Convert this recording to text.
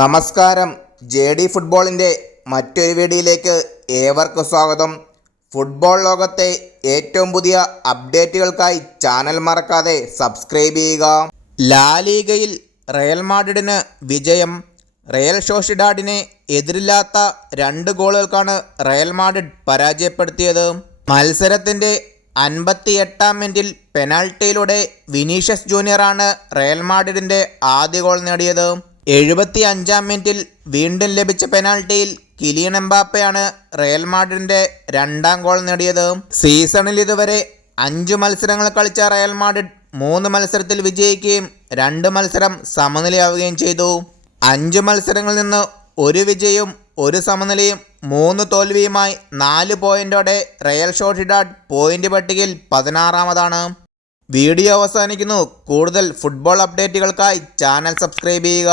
നമസ്കാരം. JD ഫുട്ബോളിൻ്റെ മറ്റൊരു വീഡിയോയിലേക്ക് ഏവർക്കും സ്വാഗതം. ഫുട്ബോൾ ലോകത്തെ ഏറ്റവും പുതിയ അപ്ഡേറ്റുകൾക്കായി ചാനൽ മറക്കാതെ സബ്സ്ക്രൈബ് ചെയ്യുക. ലാ ലീഗയിൽ റയൽ മാഡ്രിഡിന് വിജയം. റയൽ സോസിഡാഡിനെ എതിരില്ലാത്ത 2 ഗോളുകൾക്കാണ് റയൽ മാഡ്രിഡ് പരാജയപ്പെടുത്തിയത്. മത്സരത്തിൻ്റെ 58-ാം മിനിറ്റിൽ പെനാൽറ്റിയിലൂടെ വിനീഷ്യസ് ജൂനിയറാണ് റയൽ മാഡ്രിഡിൻ്റെ ആദ്യ ഗോൾ നേടിയത്. 75-ാം മിനിറ്റിൽ വീണ്ടും ലഭിച്ച പെനാൽറ്റിയിൽ കിലിയൻ എംബാപ്പയാണ് റയൽ മാഡ്രിഡിന്റെ 2ാം ഗോൾ നേടിയത്. സീസണിൽ ഇതുവരെ 5 മത്സരങ്ങൾ കളിച്ച റയൽ മാഡ്രിഡ് 3 മത്സരത്തിൽ വിജയിക്കുകയും 2 മത്സരം സമനിലയാവുകയും ചെയ്തു. 5 മത്സരങ്ങളിൽ നിന്ന് 1 വിജയവും 1 സമനിലയും 3 തോൽവിയുമായി 4 പോയിന്റോടെ റയൽ സോസിഡാഡ് പോയിന്റ് പട്ടികയിൽ 16ാമതാണ്. വീഡിയോ അവസാനിക്കുന്നു. കൂടുതൽ ഫുട്ബോൾ അപ്ഡേറ്റുകൾക്കായി ചാനൽ സബ്സ്ക്രൈബ് ചെയ്യുക.